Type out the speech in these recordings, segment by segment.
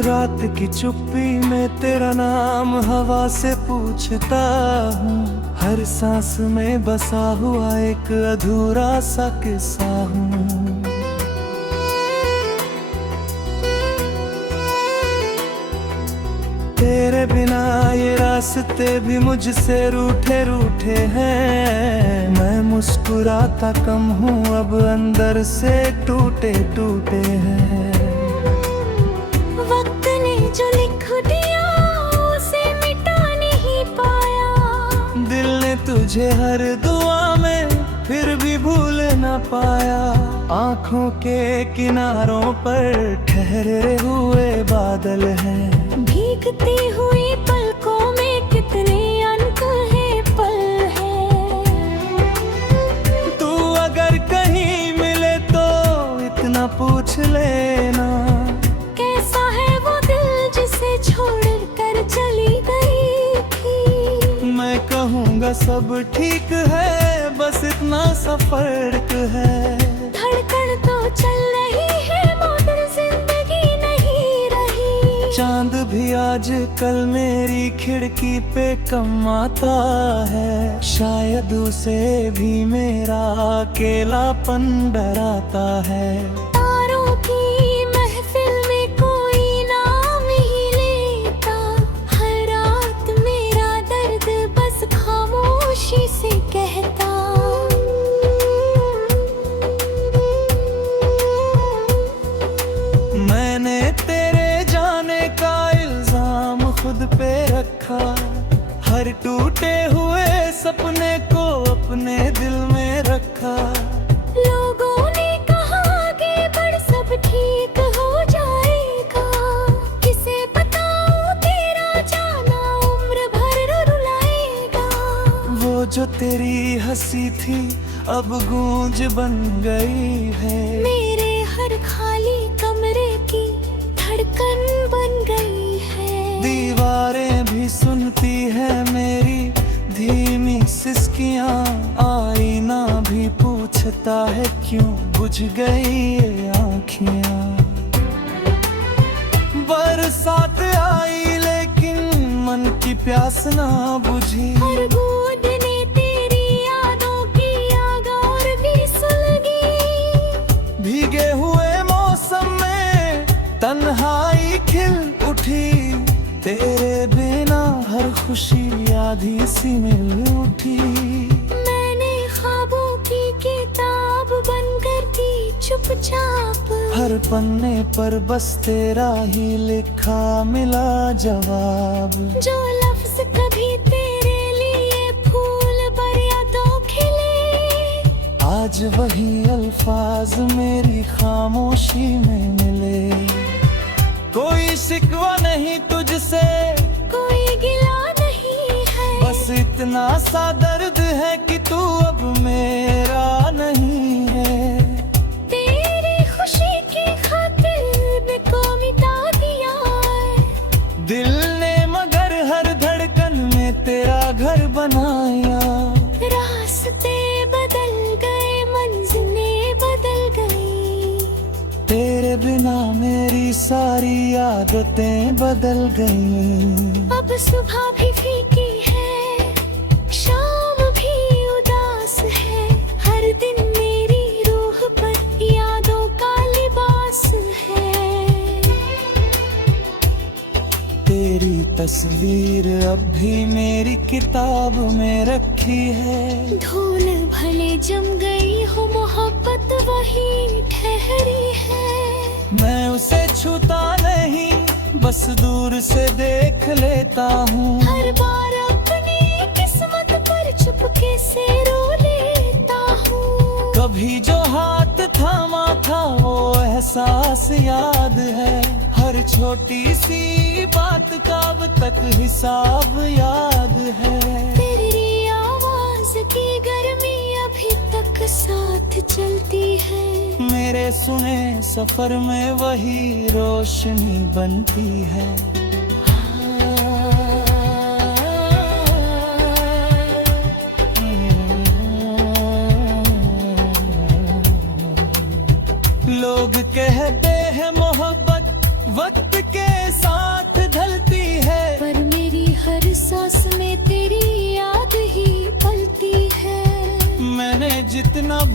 रात की चुप्पी में तेरा नाम हवा से पूछता हूँ। हर सांस में बसा हुआ एक अधूरा सा किस्सा हूँ। तेरे बिना ये रास्ते भी मुझसे रूठे रूठे हैं। मैं मुस्कुराता कम हूँ, अब अंदर से टूटे टूटे हैं। वक्त ने जो लिख दिया उसे मिटा नहीं पाया। दिल ने तुझे हर दुआ में फिर भी भूल ना पाया। आँखों के किनारों पर ठहरे हुए बादल हैं। भीगती हुई पलकों में कितने अनकहे पल हैं। तू अगर कहीं मिले तो इतना पूछ लेना, कैसा है वो दिल जिसे छोड़ कर चली गई थी। मैं कहूँगा सब ठीक है, बस इतना सा फर्क है। धड़कन तो चल रही है मगर जिंदगी नहीं रही। चांद भी आज कल मेरी खिड़की पे कम आता है। शायद उसे भी मेरा अकेलापन डराता है। तारों की महफिल में कोई नाम ही लेता। हर रात मेरा दर्द बस खामोशी से कहता। मैंने तेरे जाने का इल्जाम खुद पे रखा। हर टूटे हुए सपने को अपने दिल में रखा। लोगों ने कहा आगे बढ़ सब ठीक हो जाएगा। किसे बताऊं तेरा जाना उम्र भर रुलाएगा। वो जो तेरी हंसी थी अब गूंज बन गई है। मेरे हर खाली कमरे की धड़कन बन गई है। दीवारें भी सुनती है मेरी धीमी सिसकियाँ। आईना भी पूछता है क्यों बुझ गई ये आँखियाँ। बरसात आई लेकिन मन की प्यास ना बुझी। हर बूंद ने तेरी यादों की आग और भी सुलगी। भीगे हुए मौसम में तन्हाई खिल उठी। तेरे बिना हर खुशी आधी सी मिल उठी। मैंने ख्वाबों की किताब बनकर दी चुपचाप। हर पन्ने पर बस तेरा ही लिखा मिला जवाब। जो लफ्ज कभी तेरे लिए फूल पर या तो खिले। आज वही अल्फाज मेरी खामोशी में मिले। कोई शिकवा नहीं तुझसे, कोई गिला नहीं है। बस इतना सा दर्द है कि तू अब मेरा नहीं है। तेरी खुशी की खातिर मैं को मिटा दिया है। दिल ने मगर हर धड़कन में तेरा घर बनाया। रास्ते बदल गए, मंजिलें बदल गई। तेरे बिना मेरी सारी आदतें बदल गईं। अब सुबह भी फीकी है, शाम भी उदास है। हर दिन मेरी रूह पर यादों का लिबास है। तेरी तस्वीर अब भी मेरी किताब में रखी है। धूल भले जम गई हो, मोहब्बत वही ठहरी है। मैं उसे छूता नहीं, बस दूर से देख लेता हूँ। हर बार अपनी किस्मत पर चुपके से रो लेता हूँ। कभी जो हाथ थामा था वो एहसास याद है। हर छोटी सी बात का अब तक हिसाब याद है। तेरी आवाज की गर्मी अभी तक साथ चलती है। मेरे सुने सफर में वही रोशनी बनती है।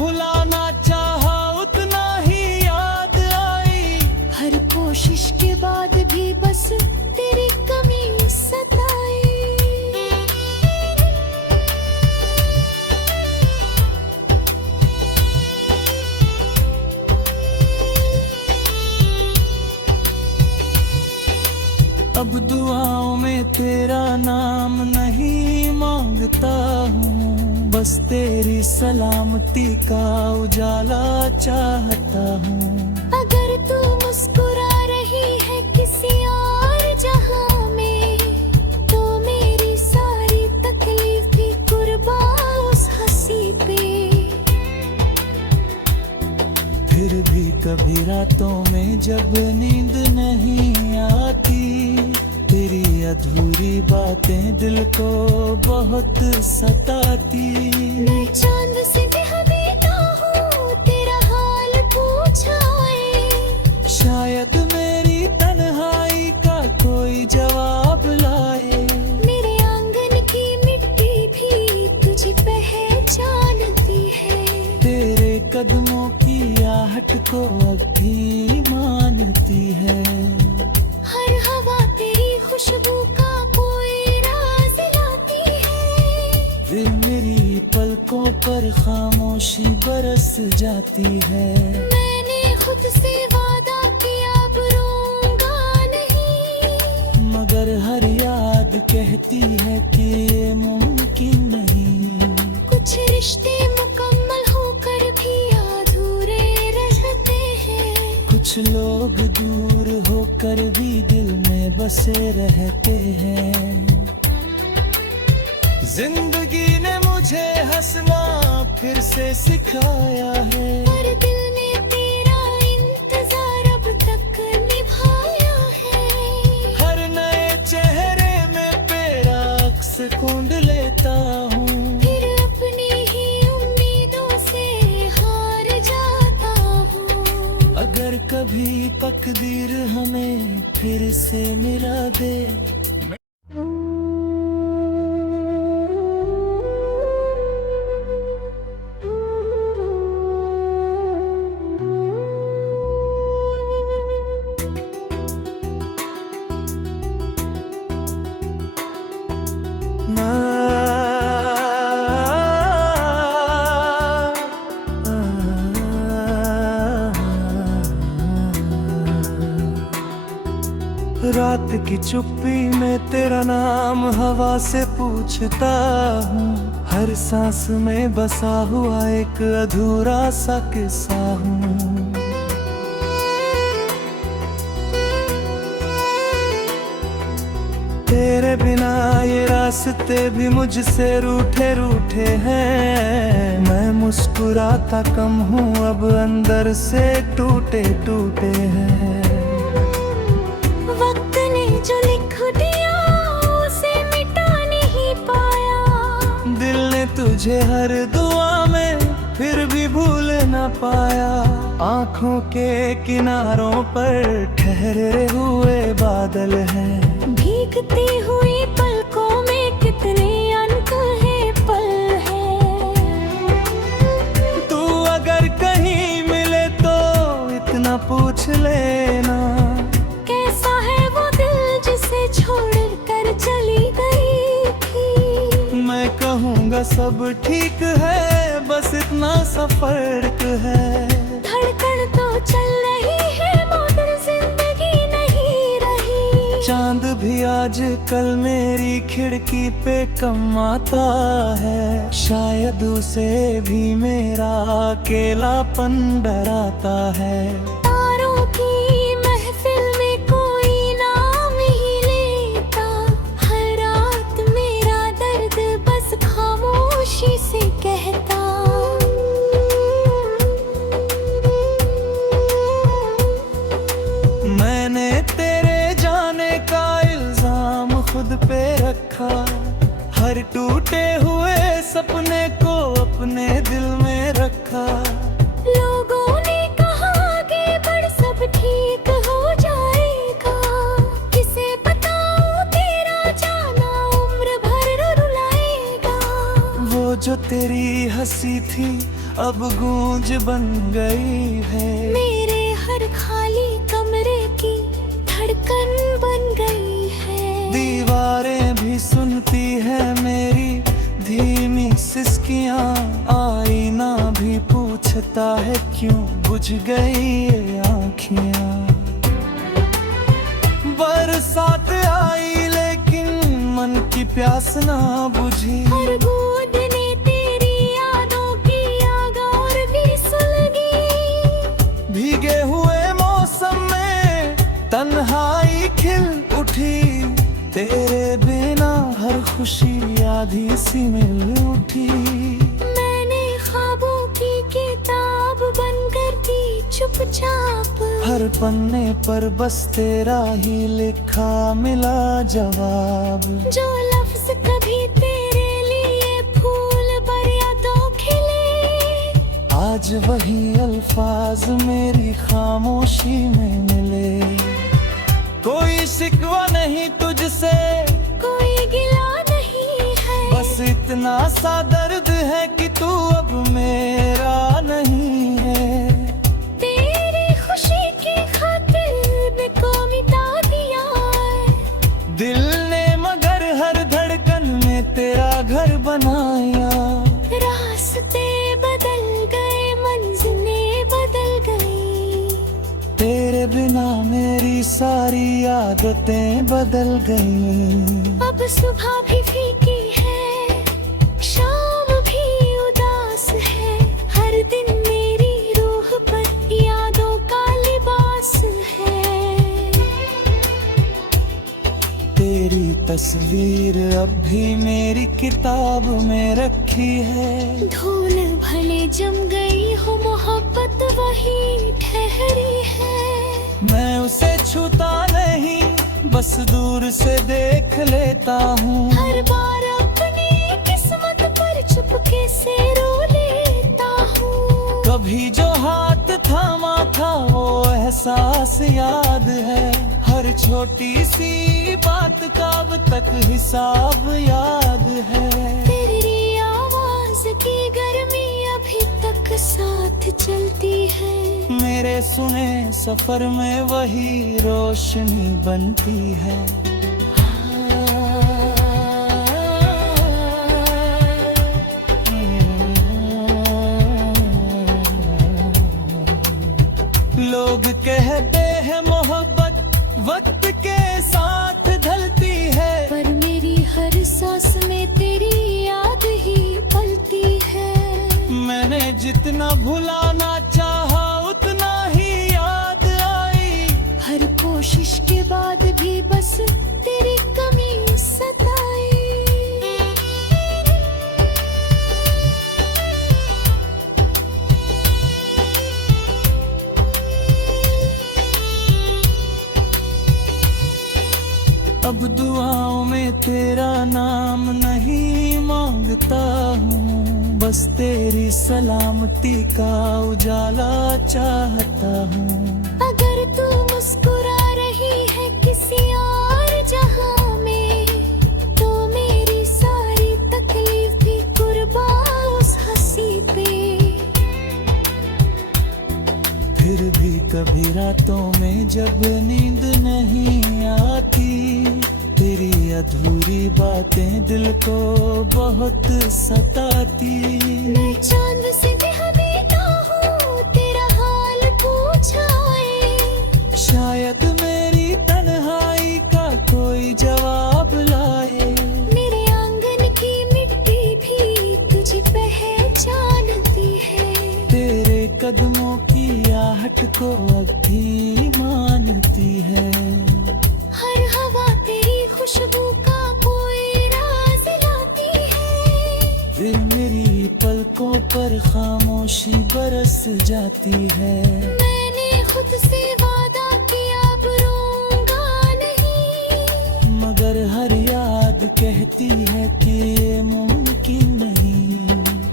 भुलाना चाहा उतना ही याद आई। हर कोशिश के बाद भी बस तेरी कमी सताई। अब दुआओं में तेरा नाम नहीं मांगता हूँ, बस तेरी सलामती का उजाला चाहता हूँ। अगर तू मुस्कुरा रही है किसी और जहां में, तो मेरी सारी तकलीफ भी कुर्बान उस हंसी पे। फिर भी कभी रातों में जब नींद नहीं आती, तेरी अधूरी बातें दिल को बहुत सताती। मैं चांद से भी हबीता हूँ, तेरा हाल पूछाए। शायद मेरी तन्हाई का कोई जवाब लाए। मेरे आंगन की मिट्टी भी तुझे पहचानती है। तेरे कदमों की आहट को अब भी मानती है। हर हवा तेरी खुशबू का कोई राज लाती है। फिर मेरी पलकों पर खामोशी बरस जाती है। मैंने खुद से वादा किया अब रोऊंगा नहीं, मगर हर याद कहती है कि ये मुमकिन नहीं। कुछ रिश्ते मुकम्मल होकर भी अधूरे रहते हैं। कुछ लोग दूर होकर भी दिल में बसे रहते हैं। जिंदगी ने मुझे हंसना फिर से सिखाया है, पर दिल ने तेरा इंतजार अब तक निभाया है। हर नए चेहरे में तेरा अक्स ढूंढ लेता हूँ। फिर अपनी ही उम्मीदों से हार जाता हूँ। अगर कभी तकदीर हमें फिर से मिला दे, रात की चुप्पी में तेरा नाम हवा से पूछता हूँ। हर सांस में बसा हुआ एक अधूरा सा किस्सा हूँ। तेरे बिना ये रास्ते भी मुझसे रूठे रूठे हैं। मैं मुस्कुराता कम हूँ अब अंदर से टूटे टूटे हैं। वक्त ने जो लिख दिया उसे मिटा नहीं पाया। दिल ने तुझे हर दुआ में फिर भी भूल न पाया। आँखों के किनारों पर ठहरे हुए बादल हैं। भीगती हुई पलकों में कितने अनकहे पल हैं। तू अगर कहीं मिले तो इतना पूछ लेना, कैसा है वो दिल जिसे छोड़ कर चली गई थी। मैं कहूँगा सब ठीक है, बस इतना सा फर्क है। धड़कन तो चल रही है मगर जिंदगी नहीं रही। चांद भी आज कल मेरी खिड़की पे कम आता है। शायद उसे भी मेरा अकेलापन डराता है। तारों की महफिल में कोई नाम ही लेता। हर रात मेरा दर्द बस खामोशी से कहता। मैंने तेरे जाने का इल्जाम खुद पे रखा। हर टूटे हुए सपने को अपने दिल में रखा। लोगों ने कहा आगे बढ़ सब ठीक हो जाएगा। किसे बताऊं तेरा जाना उम्र भर रुलाएगा। वो जो तेरी हंसी थी अब गूंज बन गई है। मेरे हर खाली कमरे की धड़कन बन गई है। दीवारें भी सुनती है मेरी धीमी सिसकियां, आईना भी पूछता है क्यों बुझ गई ये आँखियां। बरसात आई लेकिन मन की प्यास ना बुझी। हर बूंद ने तेरी यादों की आग और भी सुलगी। भीगे हुए मौसम में तन्हाई खिल उठी। तेरे बिना हर खुशी आधी सी मिल उठी। मैंने ख्वाबों की किताब बनकर दी चुपचाप। हर पन्ने पर बस तेरा ही लिखा मिला जवाब। जो लफ्ज कभी तेरे लिए फूल पर या तो खिले, आज वही अल्फाज मेरी खामोशी में मिले। कोई शिकवा नहीं तुझसे, कोई गिला नहीं है। बस इतना सा दर्द है कि तू अब मेरा नहीं है। तेरी खुशी की खातिर मैं को मिटा दिया है। दिल ने मगर हर धड़कन में तेरा घर बनाया। रास्ते बदल गए, मंजिलें बदल गई। तेरे बिना मेरी सारी आदतें बदल गईं। अब सुबह भी फीकी है, शाम भी उदास है। हर दिन मेरी रूह पर यादों का लिबास है। तेरी तस्वीर अब भी मेरी किताब में रखी है। धूल भले जम गई हो, मोहब्बत वही ठहरी है। मैं उसे छूता नहीं, बस दूर से देख लेता हूँ। हर बार अपनी किस्मत पर चुपके से रो लेता हूँ। कभी जो हाथ थामा था वो एहसास याद है। हर छोटी सी बात का अब तक हिसाब याद है। तेरी आवाज की गर्मी अभी तक साथ चलती है। मेरे सुने सफर में वही रोशनी बनती है। लोग कहते हैं मोहब्बत वक्त के साथ ढलती है, पर मेरी हर सांस में तेरी याद ही पलती है। मैंने जितना भुलाना चाहा उतना ही याद आई। हर कोशिश के बाद भी बस तेरी कमी सताई। अब दुआओं में तेरा नाम नहीं मांगता हूँ, बस तेरी सलामती का उजाला चाहता हूँ। अगर तू मुस्कुरा रही है किसी और जहां में, तो मेरी सारी तकलीफ भी कुर्बान उस हंसी पे। फिर भी कभी रातों में जब नींद नहीं आती, तेरी अधूरी बातें दिल को बहुत सताती। मैं चांद से भी हबीता हूँ, तेरा हाल पूछाए। शायद मेरी तन्हाई का कोई जवाब लाए। मेरे आंगन की मिट्टी भी तुझे पहचानती है। तेरे कदमों की आहट को अब भी मानती है। हर हवा तेरी खुशबू का कोई राज लाती है। फिर मेरी पलकों पर खामोशी बरस जाती है। मैंने खुद से वादा किया अब रोऊंगा नहीं, मगर हर याद कहती है कि ये मुमकिन नहीं।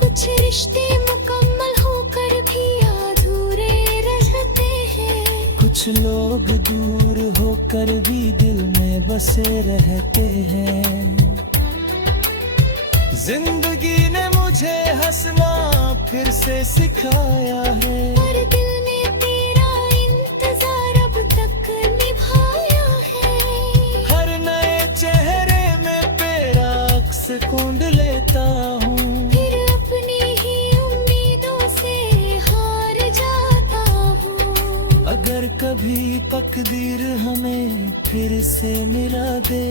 कुछ रिश्ते मुकम्मल होकर भी अधूरे रहते हैं। कुछ लोग दूर होकर भी दिल में बसे रहते हैं। जिंदगी ने मुझे मुझे हंसना फिर से सिखाया है। पर दिल ने तेरा इंतजार अब तक निभाया है। हर नए चेहरे में तेरा अक्स कोंद लेता हूँ। फिर अपनी ही उम्मीदों से हार जाता हूँ। अगर कभी तकदीर हमें फिर से मिला दे